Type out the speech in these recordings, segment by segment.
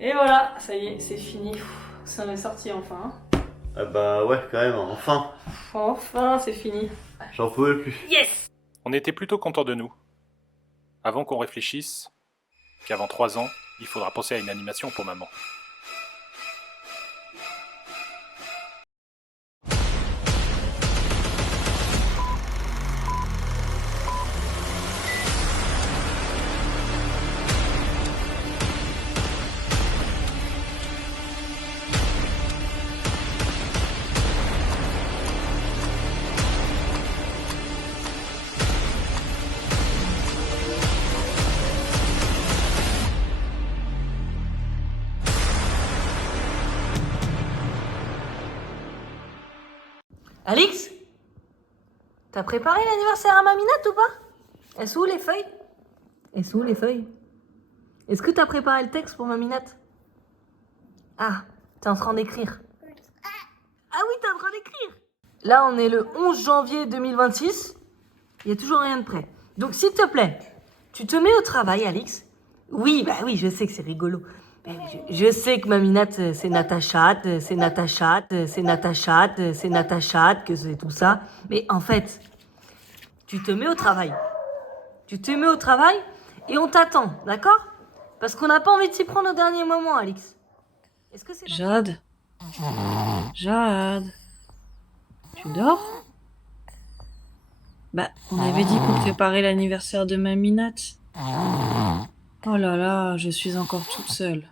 Et voilà, ça y est, c'est fini. Ça en est sorti enfin. Ah bah ouais, quand même, enfin. Enfin, c'est fini. J'en pouvais plus. Yes! On était plutôt contents de nous. Avant qu'on réfléchisse qu'avant 3 ans, il faudra penser à une animation pour maman. Alix? T'as préparé l'anniversaire à Maminat ou pas? Elles sont où les feuilles? Elles sont où les feuilles? Est-ce que t'as préparé le texte pour Maminat? Ah, t'es en train d'écrire. Ah oui, t'es en train d'écrire. Là, on est le 11 janvier 2026. Il y a toujours rien de prêt. Donc, s'il te plaît, tu te mets au travail, Alix. Oui, bah oui, je sais que c'est rigolo. Je sais que Maminat, c'est Natacha, que c'est tout ça. Mais en fait, tu te mets au travail. Tu te mets au travail et on t'attend, d'accord? Parce qu'on n'a pas envie de s'y prendre au dernier moment, Alix. Est-ce que c'est... Jade. Jade. Tu dors? Bah, on avait dit qu'on préparait l'anniversaire de Maminat. Oh là là, je suis encore toute seule.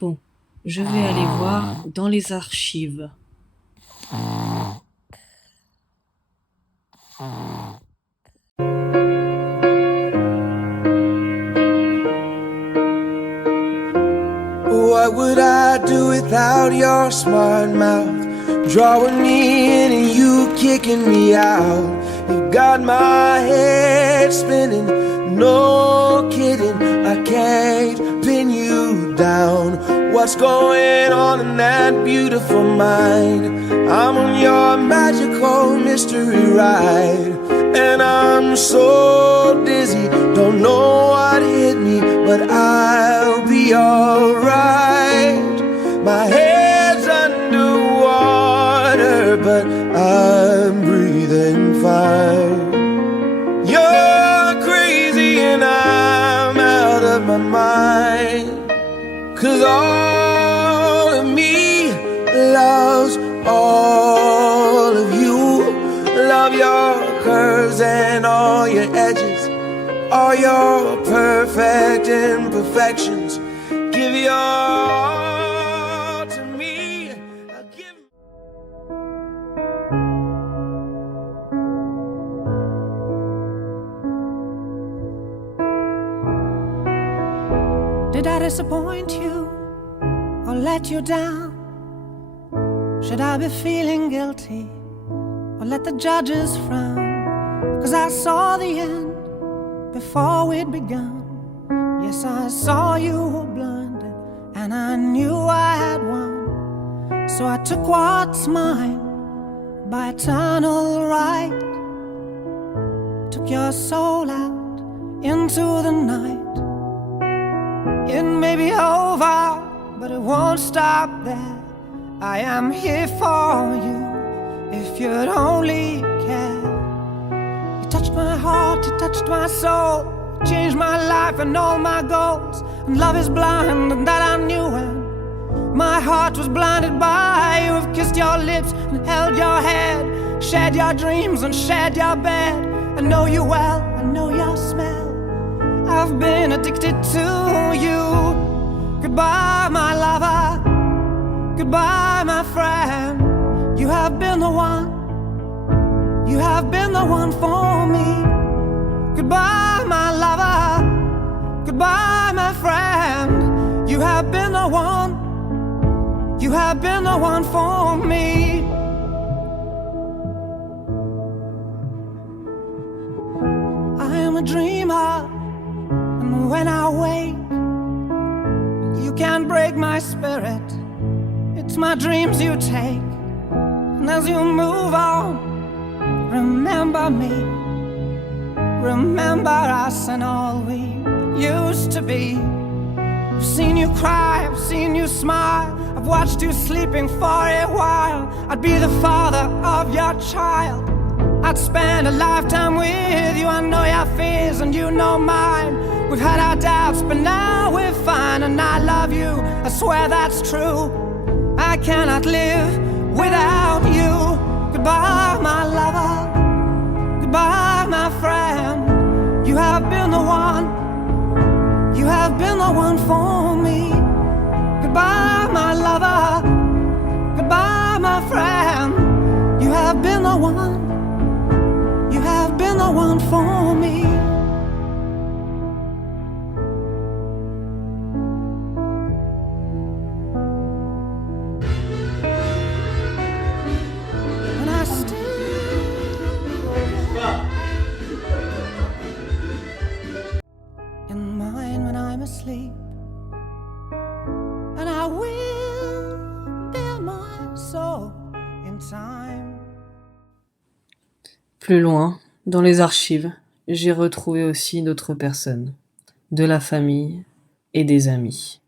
Bon, je vais aller voir dans les archives. What would I do without your smart mouth? Drawing me in and you kicking me out. You got my head spinning, no kidding. I can't pin you down. What's going on in that beautiful mind? I'm on your magical mystery ride, and I'm so dizzy, don't know what hit me, but I'll be alright. My head's underwater, but I'm breathing fine. You're crazy and I'm out of my mind, 'cause all of me loves all of you. Love your curves and all your edges, all your perfect imperfections. Give your all to me. I'll give. Did I disappoint you or let you down? Should I be feeling guilty or let the judges frown? 'Cause I saw the end before we'd begun. Yes, I saw you were blinded and I knew I had won. So I took what's mine by eternal right. Took your soul out into the night. It may be over, but it won't stop there. I am here for you if you'd only care. You touched my heart, you touched my soul, changed my life and all my goals. And love is blind, and that I knew when my heart was blinded by you. Have kissed your lips and held your head, shared your dreams and shared your bed. I know you well, I know your smell. I've been addicted to you. Goodbye, my lover. Goodbye, my friend. You have been the one. You have been the one for me. Goodbye, my lover. Goodbye, my friend. You have been the one. You have been the one for me. I am a dreamer, and when I wake, you can't break my spirit. It's my dreams you take, and as you move on, remember me. Remember us and all we used to be. I've seen you cry, I've seen you smile, I've watched you sleeping for a while. I'd be the father of your child. I'd spend a lifetime with you. I know your fears and you know mine. We've had our doubts, but now we're fine. And I love you, I swear that's true. I cannot live without you. Goodbye, my lover. Goodbye, my friend. You have been the one. You have been the one for me. Goodbye, my lover. Goodbye, my friend. You have been the one. You have been the one for me. And I still in mine when I'm asleep, and I will bear my soul in time. Plus loin, dans les archives, j'ai retrouvé aussi d'autres personnes, de la famille et des amis.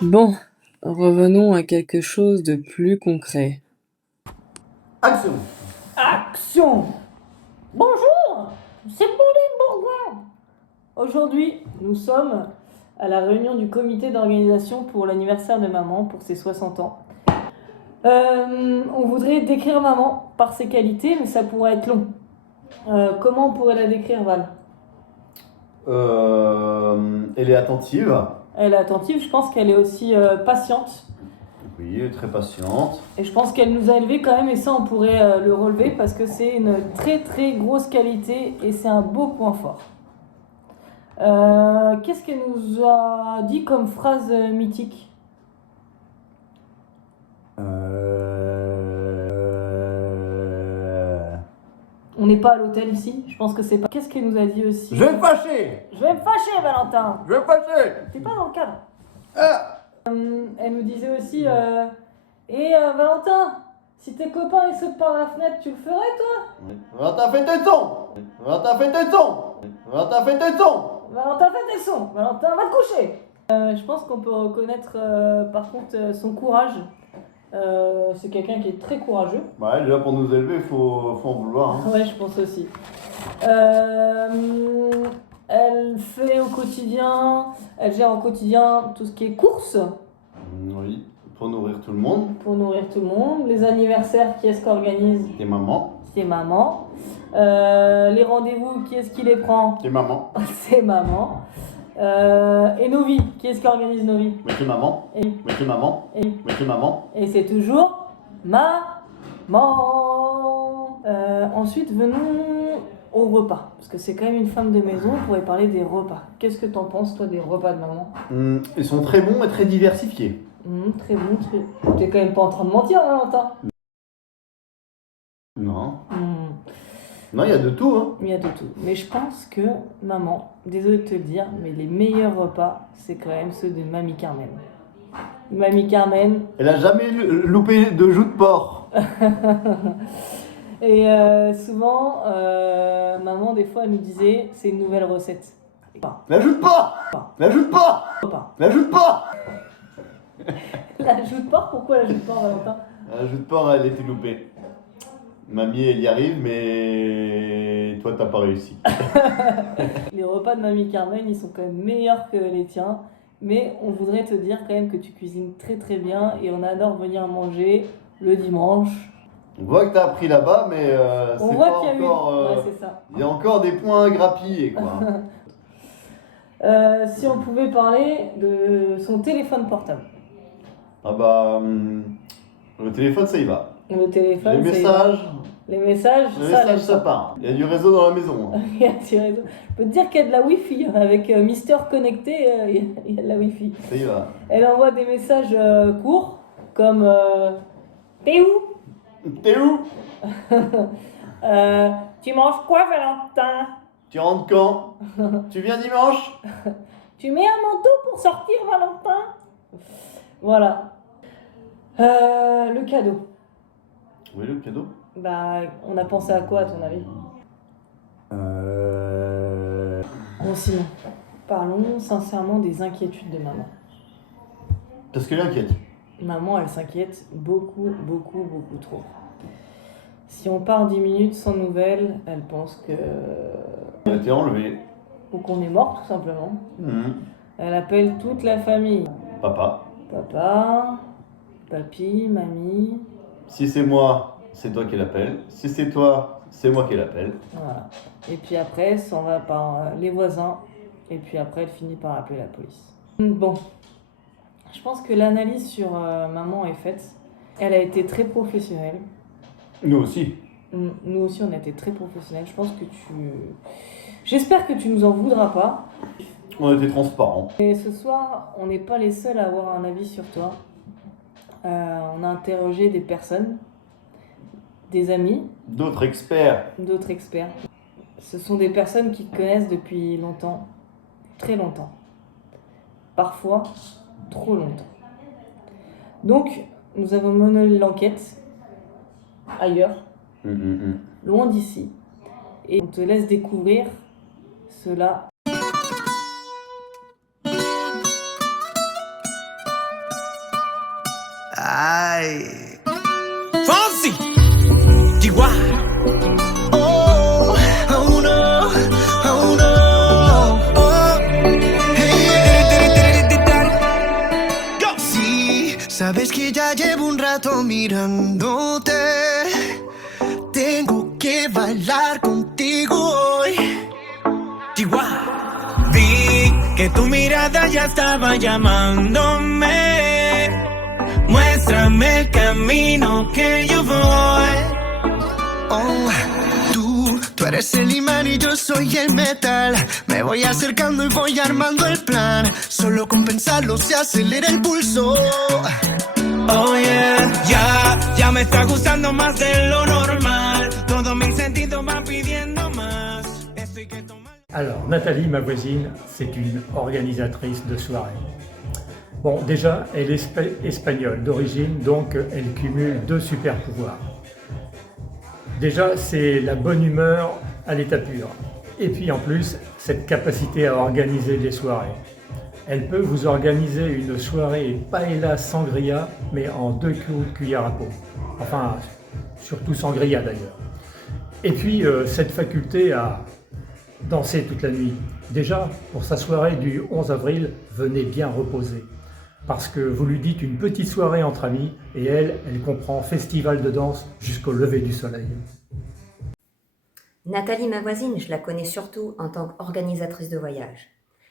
Bon, revenons à quelque chose de plus concret. Action. Action! Bonjour, c'est Pauline Bourgoin. Aujourd'hui, nous sommes à la réunion du comité d'organisation pour l'anniversaire de maman, pour ses 60 ans. On voudrait décrire maman par ses qualités, mais ça pourrait être long. Comment on pourrait la décrire, Val? Elle est attentive. Elle est attentive, je pense qu'elle est aussi patiente. Oui, elle est très patiente. Et je pense qu'elle nous a élevés quand même, et ça on pourrait le relever parce que c'est une très très grosse qualité et c'est un beau point fort. Qu'est-ce qu'elle nous a dit comme phrase mythique? On n'est pas à l'hôtel ici, je pense que c'est pas... Qu'est-ce qu'elle nous a dit aussi? Je vais me fâcher. Je vais me fâcher, Valentin. Je vais me fâcher. T'es pas dans le cadre. Ah. Elle nous disait aussi Valentin, si tes copains ils sautent par la fenêtre, tu le ferais toi? Valentin, fais tes sons. Valentin, fais tes sons. Valentin, fais tes sons. Valentin, fais tes sons. Valentin, va te coucher. Je pense qu'on peut reconnaître par contre son courage. C'est quelqu'un qui est très courageux. Ouais, déjà pour nous élever, faut en vouloir. Hein. Ouais, je pense aussi. Elle fait au quotidien, elle gère au quotidien tout ce qui est courses. Oui, Pour nourrir tout le monde. Pour nourrir tout le monde. Les anniversaires, qui est-ce qui organise? Tes mamans. C'est maman. Les rendez-vous, qui est-ce qui les prend? Tes mamans. C'est maman. Et nos vies, qui est-ce qui organise nos vies? Mais tes mamans. Et, Mais tes mamans. et, Mais tes mamans. et c'est toujours maman. Ensuite, venons au repas. Parce que c'est quand même une femme de maison, on pourrait parler des repas. Qu'est-ce que t'en penses, toi, des repas de maman? Ils sont très bons et très diversifiés. Très bon, très... T'es quand même pas en train de mentir, Valentin. Non. Non, il y a de tout, hein. Il y a de tout. Mais je pense que, maman, désolé de te le dire, mais les meilleurs repas, c'est quand même ceux de Mamie Carmen. Mamie Carmen. Elle a jamais loupé de joue de porc. Et souvent, maman, des fois, elle nous disait, c'est une nouvelle recette. L'ajoute pas. L'ajoute pas. Repas. L'ajoute pas. La joue de porc, pourquoi la joue de porc, Valentin? La joue de porc, elle était loupée. Mamie, elle y arrive, mais toi, t'as pas réussi. Les repas de Mamie Carmen, ils sont quand même meilleurs que les tiens. Mais on voudrait te dire quand même que tu cuisines très très bien et on adore venir manger le dimanche. On voit que t'as appris là-bas, mais On c'est voit pas qu'il y a encore... eu. Ouais, c'est ça. il y a encore des points à grappiller, quoi. Si on pouvait parler de son téléphone portable. Ah bah... le téléphone, ça y va. Le téléphone, Les c'est- messages, Les messages, les ça, messages, ça part. Il y a du réseau dans la maison. hein. Il y a du réseau. Je peux te dire qu'il y a de la Wi-Fi. Avec Mister Connecté, il y a de la Wi-Fi. Ça y va. Elle envoie des messages courts, comme T'es où? T'es où? Tu manges quoi, Valentin? Tu rentres quand? Tu viens dimanche? Tu mets un manteau pour sortir, Valentin? Voilà. Le cadeau. Oui, le cadeau. Bah, on a pensé à quoi, à ton avis? Bon, sinon, parlons sincèrement des inquiétudes de maman. Parce qu'elle est inquiète. Maman, elle s'inquiète beaucoup, beaucoup, beaucoup trop. Si on part 10 minutes sans nouvelles, elle pense que... Elle a été enlevée. ou qu'on est mort, tout simplement. Mhm. Elle appelle toute la famille. Papa. Papa, papy, mamie... Si c'est moi, c'est toi qui l'appelle. Si c'est toi, c'est moi qui l'appelle. Voilà. Et puis après, elle s'en va par les voisins. Et puis après, elle finit par appeler la police. Bon. Je pense que l'analyse sur maman est faite. Elle a été très professionnelle. Nous aussi. Nous aussi, on a été très professionnels. Je pense que J'espère que tu nous en voudras pas. On était transparents. Et ce soir, on n'est pas les seuls à avoir un avis sur toi. On a interrogé des personnes, des amis, D'autres experts. d'autres experts. Ce sont des personnes qui te connaissent depuis longtemps, très longtemps. Parfois, trop longtemps. Donc, nous avons mené l'enquête ailleurs, loin d'ici. Et on te laisse découvrir cela. Ay. Fonsi. Chihuahua. Oh, oh no, oh no. Oh, hey. Go. Sí, sabes que ya llevo un rato mirándote. Tengo que bailar contigo hoy. Chihuahua. Vi que tu mirada ya estaba llamándome. Muéstrame el camino que yo voy. Oh, tú eres el imán y yo soy el metal. Me voy acercando y voy armando el plan. Solo con pensarlo se acelera el pulso. Oh yeah, ya me está gustando más de lo normal. Todos mis sentidos van pidiendo más. Esto hay que tomar. Alors, Nathalie, ma voisine, c'est une organisatrice de soirée. Bon, déjà, elle est espagnole d'origine, donc elle cumule deux super pouvoirs. Déjà, c'est la bonne humeur à l'état pur. Et puis en plus, cette capacité à organiser des soirées. Elle peut vous organiser une soirée paella sangria, mais en 2 coups de cuillère à peau. Enfin, surtout sangria d'ailleurs. Et puis, cette faculté à danser toute la nuit. Déjà, pour sa soirée du 11 avril, venez bien reposer. parce que vous lui dites une petite soirée entre amis, et elle comprend festival de danse jusqu'au lever du soleil. Nathalie, ma voisine, je la connais surtout en tant qu'organisatrice de voyage.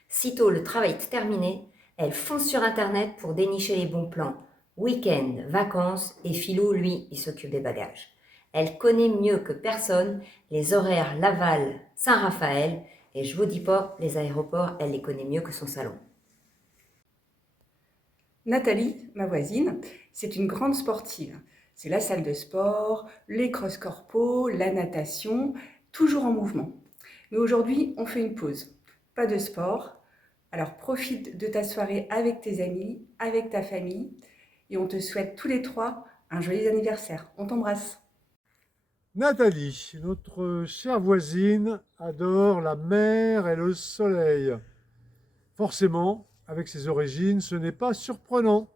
Sitôt le travail est terminé, elle fonce sur Internet pour dénicher les bons plans. Week-end, vacances, et Philou, lui, il s'occupe des bagages. Elle connaît mieux que personne les horaires Laval, Saint-Raphaël, et je vous dis pas, les aéroports, elle les connaît mieux que son salon. Nathalie, ma voisine, c'est une grande sportive. C'est la salle de sport, les cross-corpo, la natation, toujours en mouvement. Mais aujourd'hui, on fait une pause. Pas de sport. Alors profite de ta soirée avec tes amis, avec ta famille. Et on te souhaite tous les trois un joyeux anniversaire. On t'embrasse. Nathalie, notre chère voisine, adore la mer et le soleil. Forcément, avec ses origines, ce n'est pas surprenant.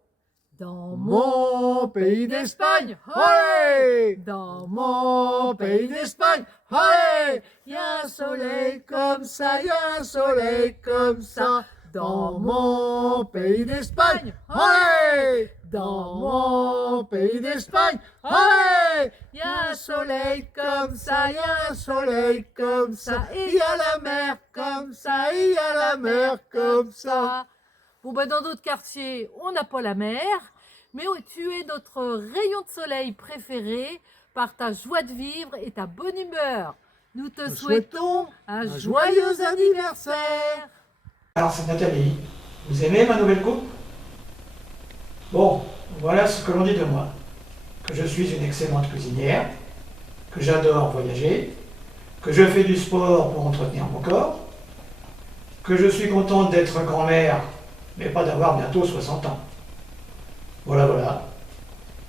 Dans Mon pays d'Espagne, olé! Dans mon pays d'Espagne, olé! Y a un soleil comme ça, y a un soleil comme ça. Dans mon pays d'Espagne, olé! Dans mon pays d'Espagne, olé! Y a un soleil comme ça, y a un soleil comme ça. Et y a la mer comme ça, y a la mer comme ça. Bon, ben, dans d'autres quartiers, on n'a pas la mer, mais tu es notre rayon de soleil préféré par ta joie de vivre et ta bonne humeur. Nous te souhaitons un joyeux anniversaire. Alors c'est Nathalie, vous aimez ma nouvelle coupe? Bon, voilà ce que l'on dit de moi. Que je suis une excellente cuisinière, que j'adore voyager, que je fais du sport pour entretenir mon corps, que je suis contente d'être grand-mère, mais pas d'avoir bientôt 60 ans. Voilà.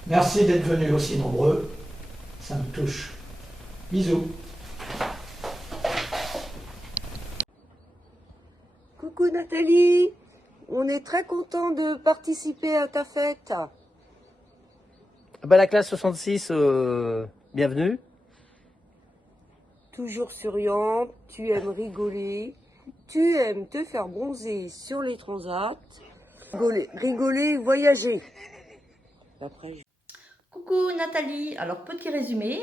Merci d'être venus aussi nombreux, ça me touche. Bisous. Coucou Nathalie, on est très content de participer à ta fête. La classe 66, bienvenue. Toujours souriante, tu aimes rigoler, tu aimes te faire bronzer sur les transats, rigoler, voyager. Après, Coucou Nathalie, alors petit résumé,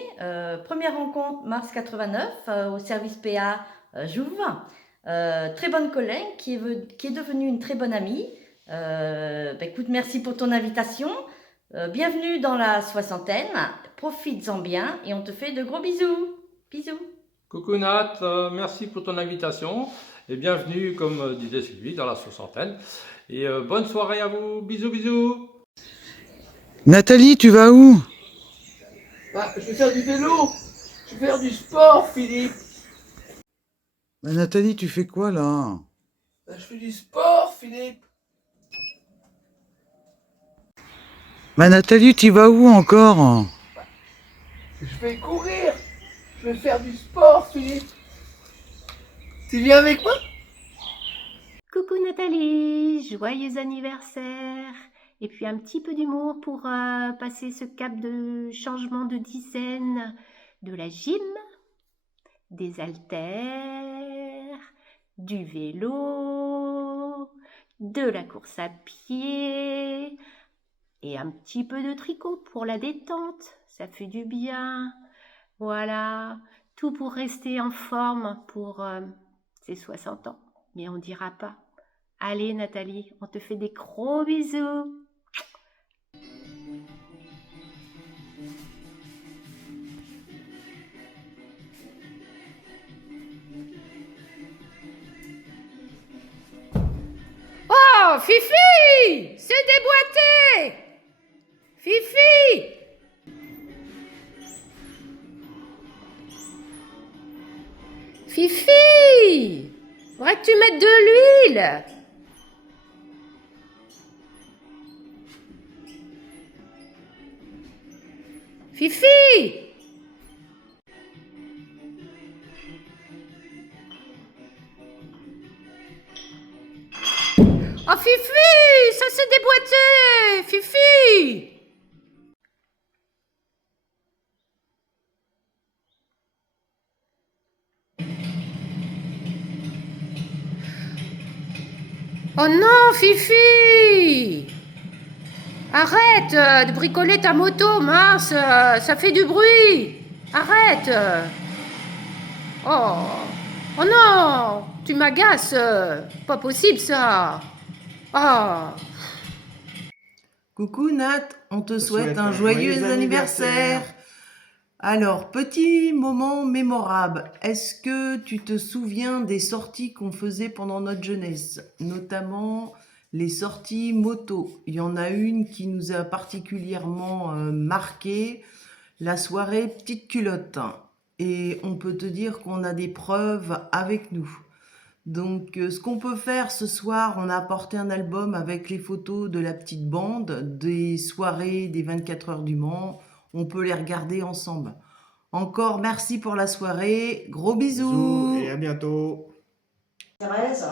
première rencontre mars 89 au service PA Jouve, très bonne collègue qui est devenue une très bonne amie. Écoute, merci pour ton invitation, bienvenue dans la soixantaine, profites-en bien et on te fait de gros bisous. Bisous. Coucou Nat, merci pour ton invitation et bienvenue comme disait Sylvie dans la soixantaine et bonne soirée à vous, bisous. Nathalie, tu vas où? Je vais faire du vélo. Je vais faire du sport, Philippe. Nathalie, tu fais quoi là? Je fais du sport, Philippe. Nathalie, tu vas où encore? Je vais courir. Je vais faire du sport, Philippe. Tu viens avec moi? Coucou Nathalie, joyeux anniversaire. Et puis un petit peu d'humour pour passer ce cap de changement de dizaine, de la gym, des haltères, du vélo, de la course à pied et un petit peu de tricot pour la détente, ça fait du bien. Voilà, tout pour rester en forme pour ses 60 ans, mais on dira pas. Allez Nathalie, on te fait des gros bisous. Oh, Fifi! C'est déboîté! Fifi! Fifi! Faudrait que tu mettes de l'huile! Fifi! Oh Fifi! Ça s'est déboîté! Fifi! Oh non, Fifi! Arrête de bricoler ta moto, mince, ça fait du bruit. Arrête. Oh, oh non, tu m'agaces. Pas possible ça. Ah. Coucou Nat, on te souhaite un joyeux anniversaire. Alors, petit moment mémorable. Est-ce que tu te souviens des sorties qu'on faisait pendant notre jeunesse, notamment les sorties moto? Il y en a une qui nous a particulièrement marqué, la soirée petite culotte. Et on peut te dire qu'on a des preuves avec nous. Donc, ce qu'on peut faire ce soir, on a apporté un album avec les photos de la petite bande, des soirées des 24 heures du Mans. On peut les regarder ensemble. Encore merci pour la soirée. Gros bisous. Bisous et à bientôt. Thérèse,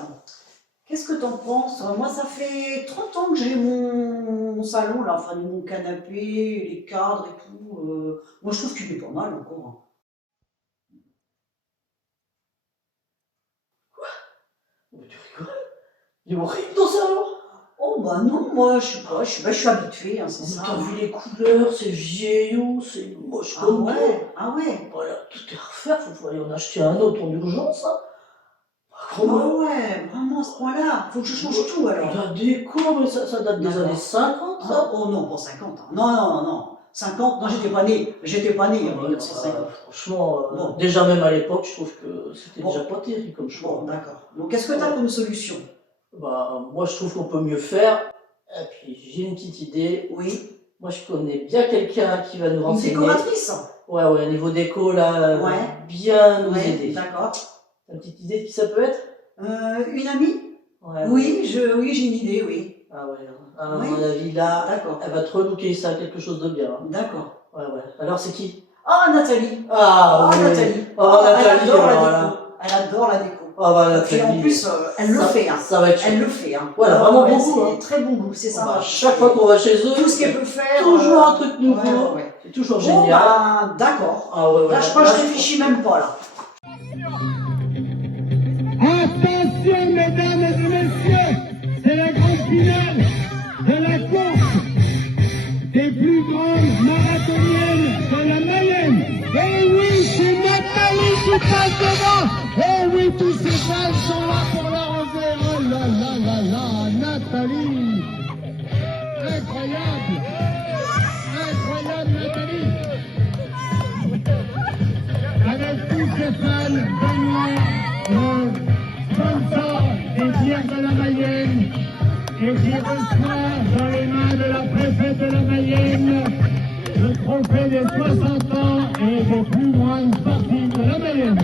qu'est-ce que t'en penses? Moi, ça fait 30 ans que j'ai mon salon, là, enfin, mon canapé, les cadres et tout. Moi, je trouve qu'il est pas mal encore. Il est horrible ton salon. Oh bah non, moi je sais pas, je suis habituée, hein, c'est ça. T'as vu les couleurs, c'est vieillot, c'est moche Ah comme ouais, ah ouais. Voilà, tout est à refaire, faut aller en acheter un autre en urgence. Hein. Ah ouais, vraiment à ce point-là, faut que je change tout alors. La déco, mais ça date des années 50 ça. Oh non, pas 50, hein. Non. 50, non, j'étais pas né en 1950. Franchement, bon. déjà même à l'époque, je trouve que c'était déjà pas terrible comme choix. Bon, d'accord. Donc qu'est-ce que t'as comme solution? Bah, moi je trouve qu'on peut mieux faire. Et puis j'ai une petite idée. Oui. Moi je connais bien quelqu'un qui va nous renseigner. Une décoratrice? Ouais, niveau déco là, ouais. Bien nous aider. D'accord. T'as une petite idée de qui ça peut être? Une amie? Ouais. Oui, j'ai une idée, oui. Ah ouais. À mon avis là, elle va te relooker ça quelque chose de bien. Hein. D'accord. Ouais. Alors c'est qui? Ah, Nathalie. Ah oui. Nathalie. Nathalie. Elle adore la déco. Ah bah Nathalie. Et en plus, elle le fait. Hein. Ça va être elle le fait. Hein. Voilà, vraiment bon goût. C'est très bon goût, c'est ça. Bah, chaque fois qu'on va chez eux, tout ce qu'elle peut faire. Toujours un truc nouveau. C'est toujours génial. Bah, d'accord. Ah ouais. Là, je crois que je réfléchis même pas là. Attention, mesdames et messieurs, c'est la grande finale de la course des plus grandes marathoniennes de la Mayenne. Et oui, c'est Nathalie qui passe devant. Et oui, tous ces fans sont là pour la relever. Oh là, Nathalie. Incroyable Nathalie. Avec tous ces fans gagnants, sponsor des bières de la Mayenne, et qui reçoit dans les mains de la préfète de la Mayenne le trophée des 60 ans et des plus grandes sportives de la Mayenne.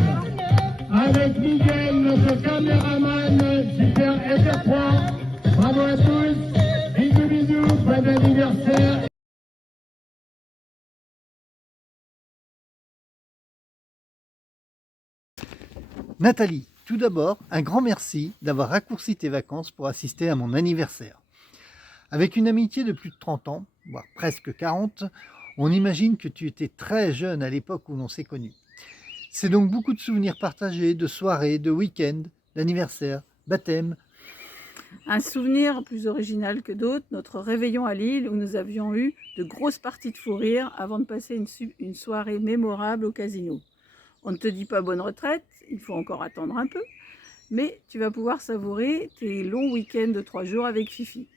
Avec Miguel, notre caméraman Super FR3. Bravo à tous, bisous, bon anniversaire. Nathalie, tout d'abord, un grand merci d'avoir raccourci tes vacances pour assister à mon anniversaire. Avec une amitié de plus de 30 ans, voire presque 40, on imagine que tu étais très jeune à l'époque où l'on s'est connus. C'est donc beaucoup de souvenirs partagés, de soirées, de week-ends, d'anniversaires, baptêmes. Un souvenir plus original que d'autres, notre réveillon à Lille où nous avions eu de grosses parties de fou rire avant de passer une soirée mémorable au casino. On ne te dit pas bonne retraite, il faut encore attendre un peu, mais tu vas pouvoir savourer tes longs week-ends de 3 jours avec Fifi.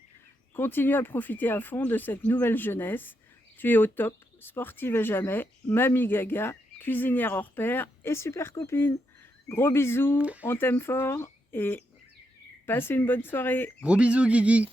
Continue à profiter à fond de cette nouvelle jeunesse. Tu es au top, sportive à jamais, mamie gaga, cuisinière hors pair et super copine. Gros bisous, on t'aime fort et passe une bonne soirée. Gros bisous Guigui.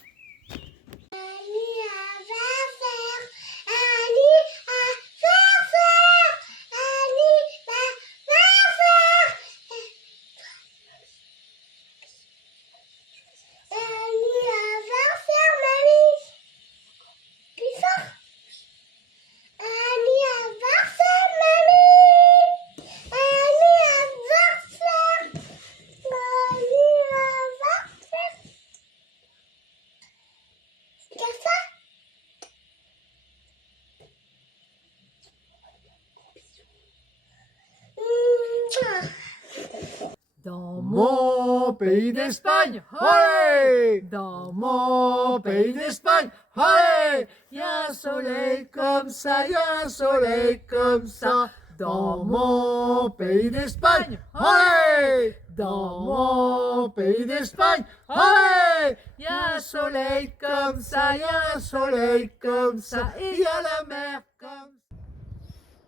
pays d'Espagne, olé! Dans mon pays d'Espagne, olé! Y a un soleil comme ça, y a un soleil comme ça. Dans mon pays d'Espagne, olé! Dans mon pays d'Espagne, olé! Y a un soleil comme ça, y a un soleil comme ça, et y a la mer comme ça.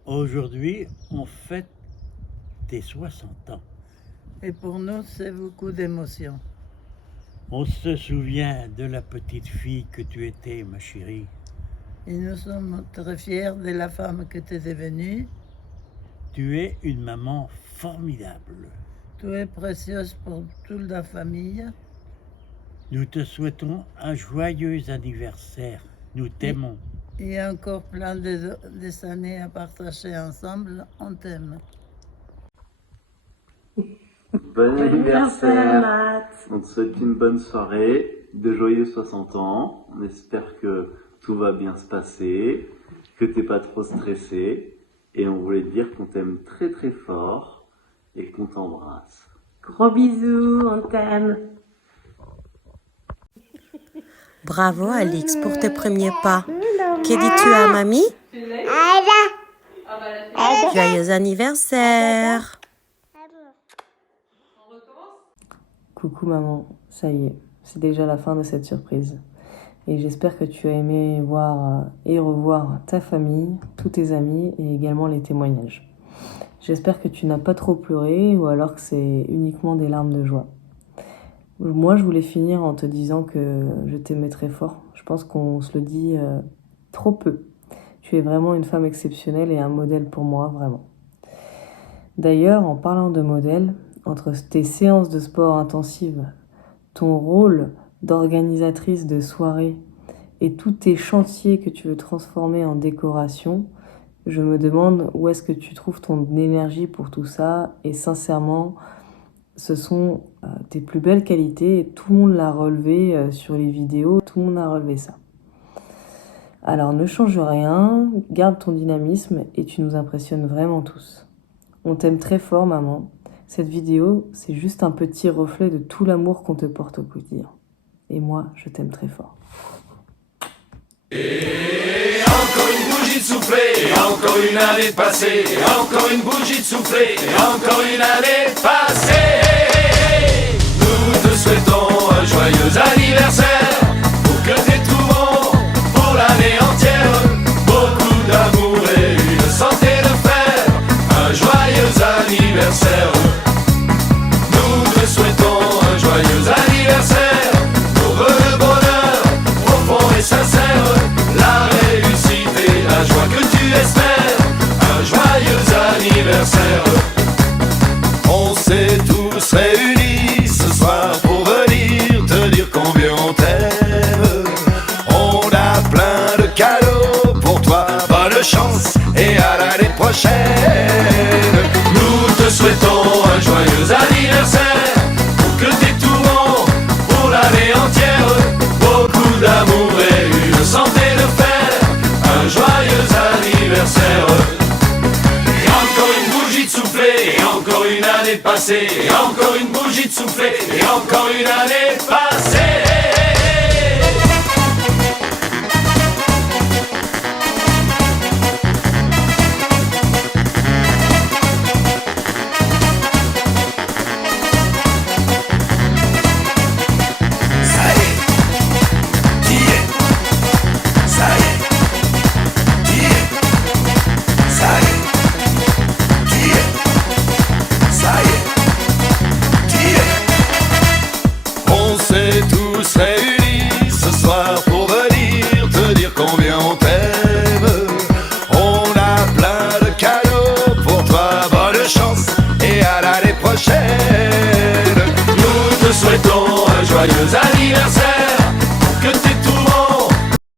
Aujourd'hui, on fête tes 60 ans. Et pour nous, c'est beaucoup d'émotions. On se souvient de la petite fille que tu étais, ma chérie. Et nous sommes très fiers de la femme que tu es devenue. Tu es une maman formidable. Tu es précieuse pour toute la famille. Nous te souhaitons un joyeux anniversaire. Nous t'aimons. Il y a encore plein des années à partager ensemble. On t'aime. Bon anniversaire, Matt. On te souhaite une bonne soirée, de joyeux 60 ans. On espère que tout va bien se passer, que t'es pas trop stressé. Et on voulait te dire qu'on t'aime très très fort et qu'on t'embrasse. Gros bisous, on t'aime. Bravo Alix pour tes premiers pas. Que dis-tu à mamie? Joyeux anniversaire. Coucou maman, ça y est, c'est déjà la fin de cette surprise. Et j'espère que tu as aimé voir et revoir ta famille, tous tes amis et également les témoignages. J'espère que tu n'as pas trop pleuré ou alors que c'est uniquement des larmes de joie. Moi, je voulais finir en te disant que je t'aimais très fort. Je pense qu'on se le dit trop peu. Tu es vraiment une femme exceptionnelle et un modèle pour moi, vraiment. D'ailleurs, en parlant de modèle, entre tes séances de sport intensives, ton rôle d'organisatrice de soirée et tous tes chantiers que tu veux transformer en décoration, je me demande où est-ce que tu trouves ton énergie pour tout ça. Et sincèrement, ce sont tes plus belles qualités et tout le monde l'a relevé sur les vidéos, tout le monde a relevé ça. Alors ne change rien, garde ton dynamisme et tu nous impressionnes vraiment tous. On t'aime très fort maman. Cette vidéo, c'est juste un petit reflet de tout l'amour qu'on te porte au quotidien. Et moi, je t'aime très fort. Et encore une bougie de soufflée, et encore une année passée, et encore une bougie de soufflée, et encore une année passée. Nous te souhaitons un joyeux anniversaire, pour que t'aies tout bon pour l'année entière. Beaucoup d'amour et une santé de fer, un joyeux anniversaire. Nous te souhaitons un joyeux anniversaire, pour le bonheur profond et sincère, la réussite et la joie que tu espères, un joyeux anniversaire. On s'est tous réunis ce soir pour venir te dire combien on t'aime. On a plein de cadeaux pour toi, bonne chance et à l'année prochaine. Nous te souhaitons un joyeux anniversaire, pour que t'aies tout bon pour l'année entière. Beaucoup d'amour et une santé de fer, un joyeux anniversaire. Et encore une bougie de soufflée, et encore une année passée, et encore une bougie de soufflée, et encore une année passée. On s'est tous réunis ce soir pour venir te dire combien on t'aime.